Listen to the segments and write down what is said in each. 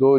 2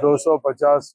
250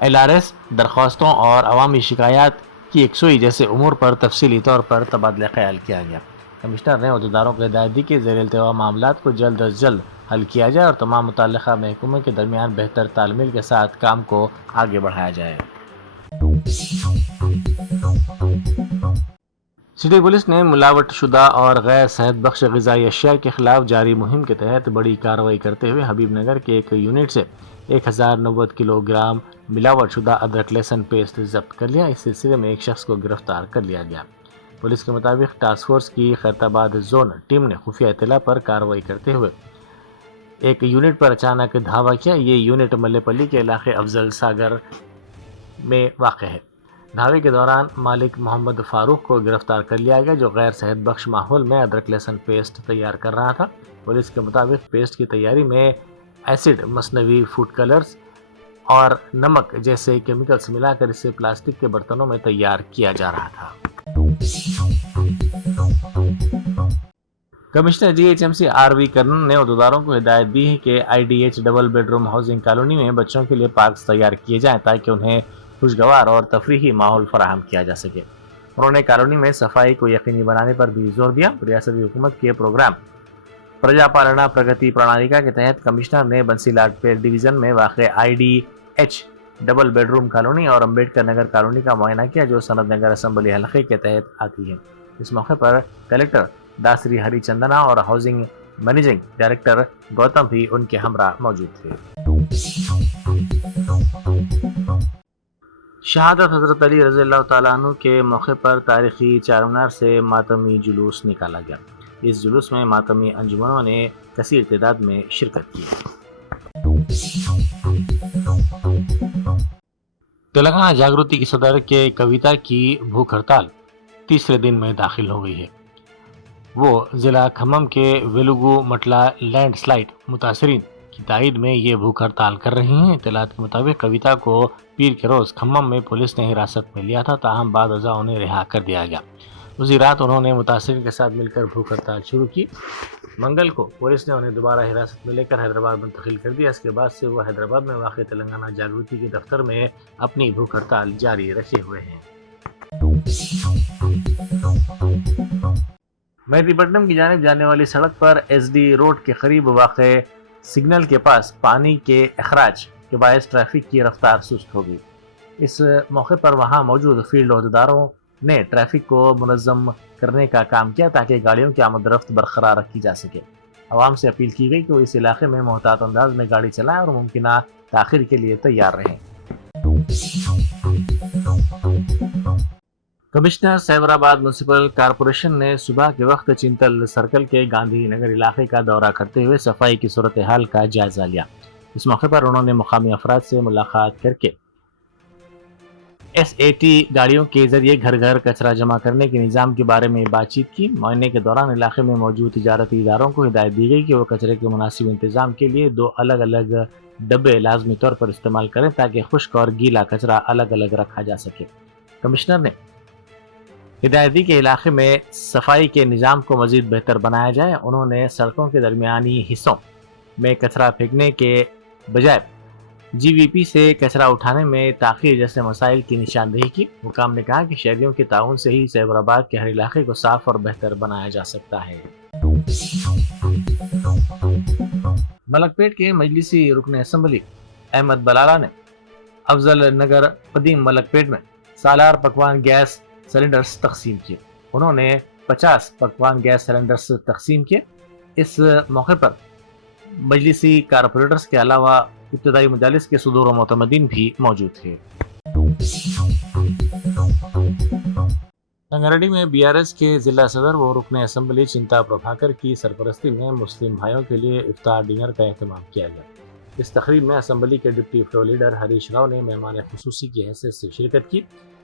LRS درخواستوں اور عوامی شکایات کی یکسوئی جیسے امور پر تفصیلی طور پر تبادلہ خیال کیا گیا۔ کمشنر نے عہدیداروں کو ہدایت دی کہ زیر التوا معاملات کو جلد از جلد حل کیا جائے اور تمام متعلقہ محکموں کے درمیان بہتر تال میل کے ساتھ کام کو آگے بڑھایا جائے۔ سٹی پولیس نے ملاوٹ شدہ اور غیر صحت بخش غذائی اشیاء کے خلاف جاری مہم کے تحت بڑی کارروائی کرتے ہوئے حبیب نگر کے ایک یونٹ سے 1090 کلو گرام ملاوٹ شدہ ادرک لہسن پیسٹ ضبط کر لیا۔ اس سلسلے میں ایک شخص کو گرفتار کر لیا گیا۔ پولیس کے مطابق ٹاسک فورس کی خیرتآباد زون ٹیم نے خفیہ اطلاع پر کارروائی کرتے ہوئے ایک یونٹ پر اچانک دھاوا کیا۔ یہ یونٹ ملے پلی کے علاقے افضل ساگر میں واقع ہے۔ دھاوے کے دوران مالک محمد فاروق کو گرفتار کر لیا گیا، جو غیر صحت بخش ماحول میں ادرک لہسن پیسٹ تیار کر رہا تھا۔ پولیس کے مطابق پیسٹ کی تیاری میں ایسڈ، مصنوعی فوڈ کلرز اور نمک جیسے کیمیکلز ملا کر اسے پلاسٹک کے برتنوں میں تیار کیا جا رہا تھا۔ کمشنر GHMC RV کرنن نے عہدیداروں کو ہدایت دی ہے کہ IDH double bed room housing colony میں بچوں کے لیے پارکس تیار کیے جائیں تاکہ انہیں خوشگوار اور تفریحی ماحول فراہم کیا جا سکے۔ انہوں نے کالونی میں صفائی کو یقینی بنانے پر بھی زور دیا۔ ریاستی حکومت کے پروگرام پرجا پالنا پرگتی پرانالیکا کے تحت کمشنر نے بنسی لاڈ پیٹ ڈویژن میں واقع IDH double bed room colony اور امبیڈکر نگر کالونی کا معائنہ کیا، جو سند نگر اسمبلی حلقے کے تحت آتی ہے۔ اس موقع پر کلکٹر داسری ہری چندنا اور ہاؤسنگ مینیجنگ ڈائریکٹر گوتم بھی ان کے ہمراہ موجود تھے۔ شہادت حضرت علی رضی اللہ تعالیٰ عنہ کے موقع پر تاریخی چار مینار سے ماتمی جلوس نکالا گیا۔ اس جلوس میں ماتمی انجمنوں نے کثیر تعداد میں شرکت کی۔ تلنگانہ جاگرتی کی صدر کے کویتا کی بھوک ہڑتال تیسرے دن میں داخل ہو گئی ہے۔ وہ ضلع کھمم کے ویلوگو مٹلا لینڈ سلائڈ متاثرین کی تائید میں یہ بھوک ہڑتال کر رہی ہیں۔ اطلاعات کے مطابق کویتا کو پیر کے روز کھمم میں پولیس نے حراست میں لیا تھا، تاہم بعد ازاں انہیں رہا کر دیا گیا۔ اسی رات انہوں نے متاثرین کے ساتھ مل کر بھوک ہڑتال شروع کی۔ منگل کو پولیس نے انہیں دوبارہ حراست میں لے کر حیدرآباد منتقل کر دیا۔ اس کے بعد سے وہ حیدرآباد میں واقع تلنگانہ جاگرتی کے دفتر میں اپنی بھوک ہڑتال جاری رکھے ہوئے ہیں۔ مہدی پٹنم کی جانب جانے والی سڑک پر SD روڈ کے قریب واقع سگنل کے پاس پانی کے اخراج کے باعث ٹریفک کی رفتار سست ہو گئی۔ اس موقع پر وہاں موجود فیلڈ عہدیداروں نے ٹریفک کو منظم کرنے کا کام کیا تاکہ گاڑیوں کی آمد رفت برقرار رکھی جا سکے۔ عوام سے اپیل کی گئی کہ وہ اس علاقے میں محتاط انداز میں گاڑی چلائیں اور ممکنہ تاخیر کے لیے تیار رہیں۔ کمشنر سیبر آباد میونسپل کارپوریشن نے صبح کے وقت چنتل سرکل کے گاندھی نگر علاقے کا دورہ کرتے ہوئے صفائی کی صورتحال کا جائزہ لیا۔ اس موقع پر انہوں نے مقامی افراد سے ملاقات کر کے SAT گاڑیوں کے ذریعے گھر گھر کچرا جمع کرنے کے نظام کے بارے میں بات چیت کی۔ معائنے کے دوران علاقے میں موجود تجارتی اداروں کو ہدایت دی گئی کہ وہ کچرے کے مناسب انتظام کے لیے 2 الگ الگ ڈبے لازمی طور پر استعمال کریں تاکہ خشک اور گیلا کچرا الگ الگ رکھا جا سکے۔ کمشنر نے ہدایت دی کہ علاقے میں صفائی کے نظام کو مزید بہتر بنایا جائے۔ انہوں نے سڑکوں کے درمیانی حصوں میں کچرا پھینکنے کے بجائے GVP سے کچرا اٹھانے میں تاخیر جیسے مسائل کی نشاندہی کی۔ حکام نے کہا کہ شہریوں کے تعاون سے ہی سیبر آباد کے ہر علاقے کو صاف اور بہتر بنایا جا سکتا ہے۔ ملک پیٹ کے مجلسی رکن اسمبلی احمد بلالہ نے افضل نگر قدیم ملک پیٹ میں سالار پکوان گیس سلنڈرز تقسیم کیے۔ انہوں نے 50 پکوان گیس سلنڈرز تقسیم کیے۔ اس موقع پر مجلسی کارپوریٹرز کے علاوہ ابتدائی مجالس کے صدور و معتمدین بھی موجود تھے۔ رنگاریڈی میں BRS کے ضلع صدر و رکن اسمبلی چنتا پربھاکر کی سرپرستی میں مسلم بھائیوں کے لیے افطار ڈنر کا اہتمام کیا گیا۔ اس تقریب میں اسمبلی کے deputy floor leader Harish Rao نے مہمان خصوصی کی حیثیت سے شرکت کی۔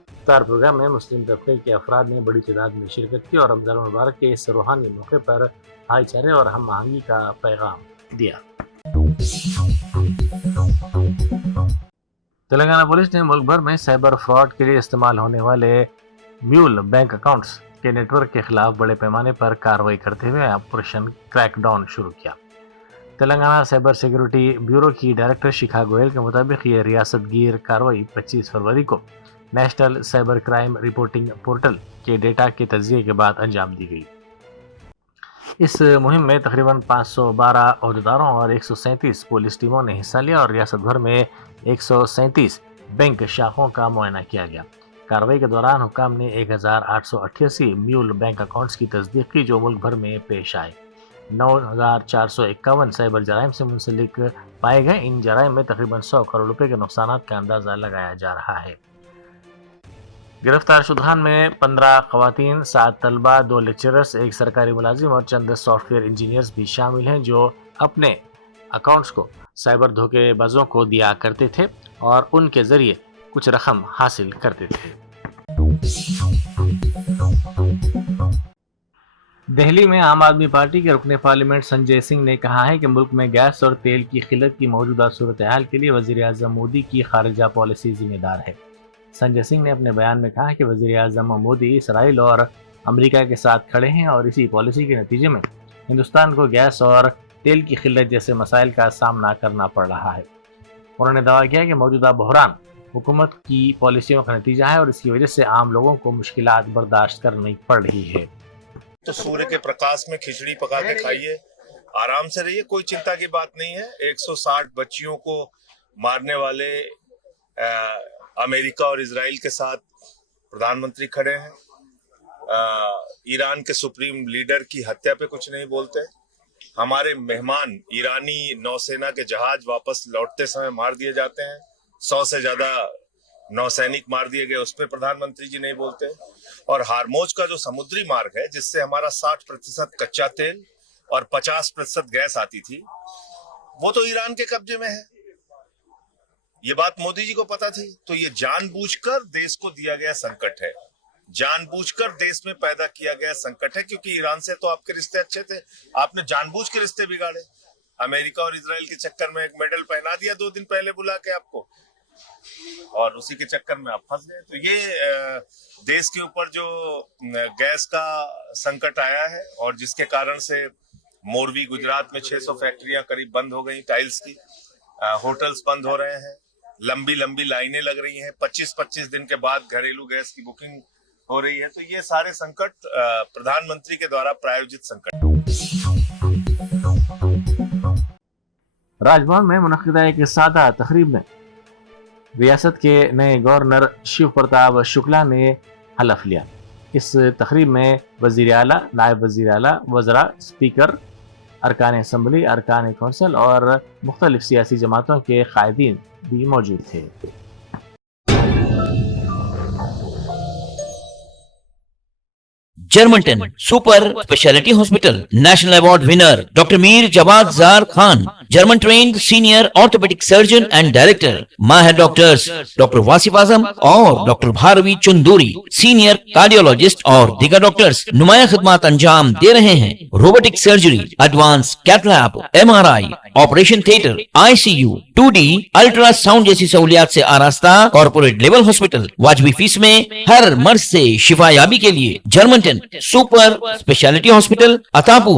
افطار پروگرام میں مسلم طبقے کے افراد نے بڑی تعداد میں شرکت کی اور رمضان المبارک کے اس روحانی موقع پر بھائی چارے اور ہم آہنگی کا پیغام دیا۔ تلنگانہ پولیس نے ملک بھر میں سائبر فراڈ کے لیے استعمال ہونے والے میول بینک اکاؤنٹس کے نیٹ ورک کے خلاف بڑے پیمانے پر کارروائی کرتے ہوئے آپریشن کریک ڈاؤن شروع کیا۔ تلنگانہ سائبر سیکورٹی بیورو کی ڈائریکٹر شکھا گوئل کے مطابق یہ ریاست گیر کارروائی 25 فروری کو national cyber crime reporting portal کے ڈیٹا کے تجزیے کے بعد انجام دی گئی۔ اس مہم میں تقریباً 512 عہدیداروں اور 137 پولیس ٹیموں نے حصہ لیا اور ریاست بھر میں 137 بینک شاخوں کا معائنہ کیا گیا۔ کارروائی کے دوران حکام نے 1888 میول بینک اکاؤنٹس کی تصدیق کی جو ملک بھر میں پیش آئے۔ 9451 سائبر جرائم سے منسلک پائے گئے۔ ان جرائم میں تقریباً 100 کروڑ روپے کے نقصانات کا اندازہ لگایا جا رہا ہے۔ گرفتار شدگان میں 15 خواتین، 7 طلبہ، 2 لیکچررز، 1 سرکاری ملازم اور چند سافٹ ویئر انجینئرز بھی شامل ہیں جو اپنے اکاؤنٹس کو سائبر دھوکے بازوں کو دیا کرتے تھے اور ان کے ذریعے کچھ رقم حاصل کرتے تھے۔ دہلی میں عام آدمی پارٹی کے رکن پارلیمنٹ سنجے سنگھ نے کہا ہے کہ ملک میں گیس اور تیل کی قلت کی موجودہ صورتحال کے لیے وزیر اعظم مودی کی خارجہ پالیسی ذمہ دار ہے۔ سنجے سنگھ نے اپنے بیان میں کہا کہ وزیر اعظم مودی اسرائیل اور امریکہ کے ساتھ کھڑے ہیں اور اسی پالیسی کے نتیجے میں ہندوستان کو گیس اور تیل کی قلت جیسے مسائل کا سامنا کرنا پڑ رہا ہے۔ انہوں نے دعویٰ کیا کہ موجودہ بحران حکومت کی پالیسیوں کا نتیجہ ہے اور اس کی وجہ سے عام لوگوں کو مشکلات برداشت کرنی پڑ رہی ہے۔ تو سورج کے پرکاش میں کھچڑی پکا کے کھائیے، آرام سے رہیے، کوئی چنتا کی بات نہیں ہے۔ 160 بچیوں کو مارنے والے امریکہ اور اسرائیل کے ساتھ پردھان منتری کھڑے ہیں۔ ایران کے سپریم لیڈر کی ہتیا پہ کچھ نہیں بولتے۔ ہمارے مہمان ایرانی نوسینا کے جہاز واپس لوٹتے سمے مار دیے جاتے ہیں۔ 100 سے زیادہ نوسینک مار دیے گئے، اس پہ پردھان منتری جی نہیں بولتے۔ اور ہارموز کا جو سمندری مارگ ہے جس سے ہمارا 60% کچا تیل اور 50% گیس آتی تھی، وہ تو ایران کے قبضے میں ہے۔ یہ بات مودی جی کو پتا تھی، تو یہ جان بوجھ کر دیش کو دیا گیا سنکٹ ہے، جان بوجھ کر دیش میں پیدا کیا گیا سنکٹ ہے، کیونکہ ایران سے تو آپ کے رشتے اچھے تھے، آپ نے جان بوجھ کے رشتے بگاڑے۔ امریکہ اور اسرائیل کے چکر میں ایک میڈل پہنا دیا 2 دن پہلے بلا کے آپ کو، اور اسی کے چکر میں آپ پھنس گئے۔ تو یہ دیش کے اوپر جو گیس کا سنکٹ آیا ہے اور جس کے کارن سے موروی گجرات میں 600 فیکٹریاں قریب بند ہو گئی ٹائلز کی، ہوٹلز بند ہو رہے ہیں، لمبی لمبی لائنیں لگ رہی ہیں، 25 دن کے بعد گھریلو گیس کی بکنگ ہو رہی ہے۔ تو یہ سارے سنکٹ پردھان منتری کے دوارا پرایوجت سنکٹ۔ راج بھون میں منعقدہ ایک سادہ تقریب میں ریاست کے نئے گورنر شیو پرتاپ شکلا نے حلف لیا۔ اس تقریب میں وزیر اعلیٰ، نائب وزیر اعلیٰ، وزراء، اسپیکر، ارکان اسمبلی، ارکان کونسل اور مختلف سیاسی جماعتوں کے قائدین بھی موجود تھے۔ جرمنٹن super specialty hospital national award winner doctor Mir Jawad Zar Khan, German trained senior orthopaedic surgeon and director, ماہر ڈاکٹرز ڈاکٹر واصف اعظم اور doctor Bharavi Chanduri, senior cardiologist اور دیگر ڈاکٹرز نمایاں خدمات انجام دے رہے ہیں۔ Robotic surgery, advance cath lab, MRI، operation theatre, ICU، 2D ultrasound جیسی سہولیات سے آراستہ کارپوریٹ لیول ہاسپٹل، واجبی فیس میں ہر مرض سے شفا یابی کے لیے جرمنٹن سپر اسپیشلٹی ہاسپٹل، عطاپور،